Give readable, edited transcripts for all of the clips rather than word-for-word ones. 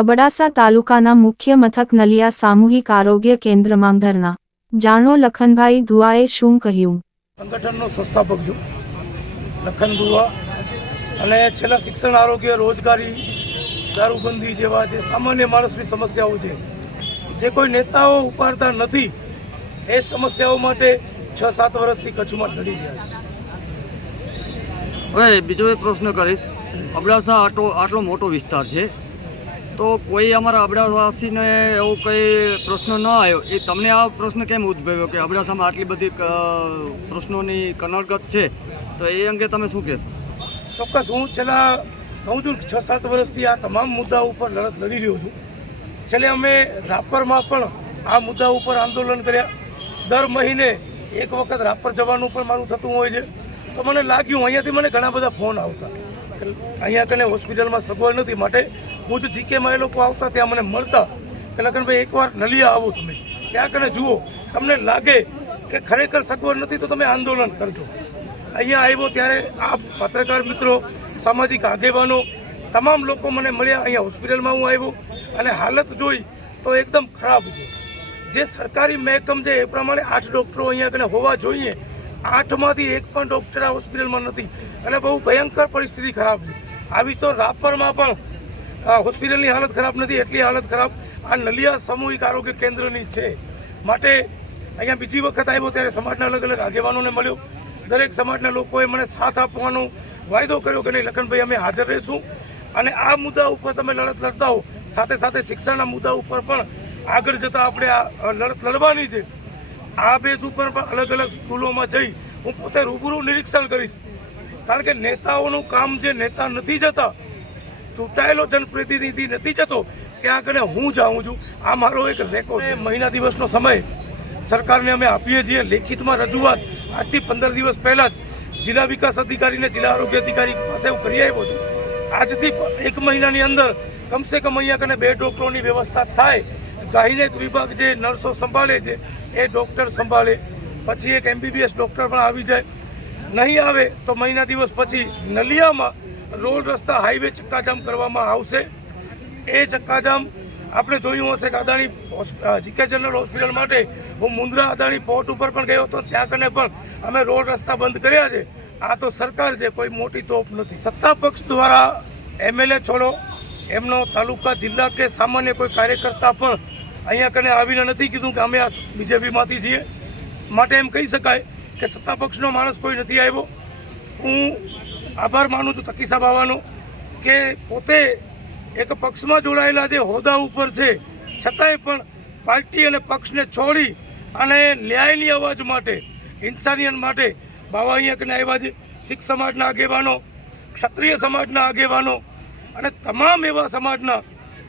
અબડાસા તાલુકાના મુખ્ય મથક નલિયા સામૂહિક આરોગ્ય કેન્દ્રમાં ધરના. જાણો લખનભાઈ ધુઆએ શું કહ્યું. સંગઠનનો સંસ્થાપક છું લખન ધુઆ, અને છેલ્લા શિક્ષણ, આરોગ્ય, રોજગારી, દારૂબંધી જેવા જે સામાન્ય માણસની સમસ્યાઓ છે, જે કોઈ નેતાઓ ઉપાડતા નથી, એ સમસ્યાઓ માટે 6-7 વર્ષથી કચ્છમાં લડી રહ્યા છે. હવે બીજો એક પ્રશ્ન કરીશ. અબડાસા આટલો મોટો વિસ્તાર છે, તો કોઈ અમારા અબડાસાવાસીને એવો કંઈ પ્રશ્ન ન આવ્યો, એ તમને આ પ્રશ્ન કેમ ઉદ્ભવ્યો કે અબડાસામાં આટલી બધી પ્રશ્નોની કનડગત છે, તો એ અંગે તમે શું કહેશો? ચોક્કસ, હું છેલ્લા કહું છું 6-7 વર્ષથી આ તમામ મુદ્દા ઉપર લડત લડી રહ્યો છું. છેલ્લે અમે રાપરમાં પણ આ મુદ્દા ઉપર આંદોલન કર્યા. દર મહિને એક વખત રાપર જવાનું પણ મારું થતું હોય છે. તો મને લાગ્યું, અહીંયાથી મને ઘણા બધા ફોન આવતા, અહીંયા કને હોસ્પિટલમાં સગવડ નથી, માટે ભુજ જીકેમાં એ લોકો આવતા, ત્યાં મને મળતા કે લખનભાઈ એકવાર નલિયા આવો, તમે ત્યાં કને જુઓ, તમને લાગે કે ખરેખર સગવડ નથી તો તમે આંદોલન કરજો. અહીંયા આવ્યો ત્યારે આ પત્રકાર મિત્રો, સામાજિક આગેવાનો, તમામ લોકો મને મળ્યા. અહીંયા હોસ્પિટલમાં હું આવ્યો અને હાલત જોઈ તો એકદમ ખરાબ છે. જે સરકારી મહેકમ છે એ પ્રમાણે 8 ડૉક્ટરો અહીંયા કને હોવા જોઈએ, 8માંથી એક પણ ડૉક્ટર આ હોસ્પિટલમાં નથી, અને બહુ ભયંકર પરિસ્થિતિ ખરાબ છે. આવી તો રાપરમાં પણ હોસ્પિટલની હાલત ખરાબ નથી, એટલી હાલત ખરાબ આ નલિયા સામૂહિક આરોગ્ય કેન્દ્રની છે. માટે અહીંયા બીજી વખત આવ્યો ત્યારે સમાજના અલગ અલગ આગેવાનોને મળ્યો. દરેક સમાજના લોકોએ મને સાથ આપવાનો વાયદો કર્યો કે નહીં લખનભાઈ, અમે હાજર રહીશું, અને આ મુદ્દા ઉપર તમે લડત લડતા હો, સાથે સાથે શિક્ષણના મુદ્દા ઉપર પણ આગળ જતાં આપણે આ લડત લડવાની છે. આ બેઝ ઉપર પણ અલગ અલગ સ્કૂલોમાં જઈ હું પોતે રૂબરૂ નિરીક્ષણ કરીશ, કારણ કે નેતાઓનું કામ જે નેતા નથી જતા, ચૂંટાયેલો જનપ્રતિનિધિ નથી જતો, ત્યાં આગળ હું જાઉં છું. આ મારો એક રેકોર્ડ. મહિના દિવસનો સમય સરકારને અમે આપીએ છીએ. લેખિતમાં રજૂઆત આજથી 15 દિવસ પહેલાં જ જિલ્લા વિકાસ અધિકારીને, જિલ્લા આરોગ્ય અધિકારી પાસે હું કરી આવ્યો છું. આજથી 1 મહિનાની અંદર કમસે કમ અહીંયા કને 2 ડૉક્ટરોની વ્યવસ્થા થાય. ગાયનેક વિભાગ જે નર્સો સંભાળે છે એ ડૉક્ટર સંભાળે, પછી એક MBBS ડૉક્ટર પણ આવી જાય. નહીં આવે તો મહિના દિવસ પછી નલિયામાં રોડ રસ્તા હાઈવે ચક્કાજામ કરવામાં આવશે. એ ચક્કાજામ આપણે જોયું હશે કે અદાણી જીકે જનરલ હોસ્પિટલ માટે હું મુન્દ્રા અદાણી પોર્ટ ઉપર પણ ગયો હતો, ત્યાં કને પણ અમે રોડ રસ્તા બંધ કર્યા છે. આ તો સરકાર છે, કોઈ મોટી તોપ નથી. સત્તા પક્ષ દ્વારા MLA છોડો, એમનો તાલુકા, જિલ્લા કે સામાન્ય કોઈ કાર્યકર્તા પણ અહીંયા કને આવીને નથી કીધું કે અમે આ BJPમાંથી છીએ. માટે એમ કહી શકાય કે સત્તા પક્ષનો માણસ કોઈ નથી આવ્યો. હું આભાર માનું છું તકીસા બાવાનો કે પોતે એક પક્ષમાં જોડાયેલા જે હોદ્દા ઉપર છે, છતાંય પણ પાર્ટી અને પક્ષને છોડી અને ન્યાયની અવાજ માટે, ઇન્સાનિયત માટે બાવા અહીંયા કને આવ્યા છે. શીખ સમાજના આગેવાનો, ક્ષત્રિય સમાજના આગેવાનો અને તમામ એવા સમાજના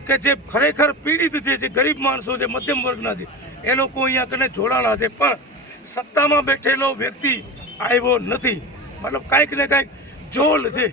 કે જે ખરેખર પીડિત છે, જે ગરીબ માણસો છે, મધ્યમ વર્ગના છે, એ લોકો અહીંયા કને જોડાણા છે. પણ સત્તામાં બેઠેલો વ્યક્તિ આવ્યો નથી. મતલબ કાંઈક ને કાંઈક જોલ છે.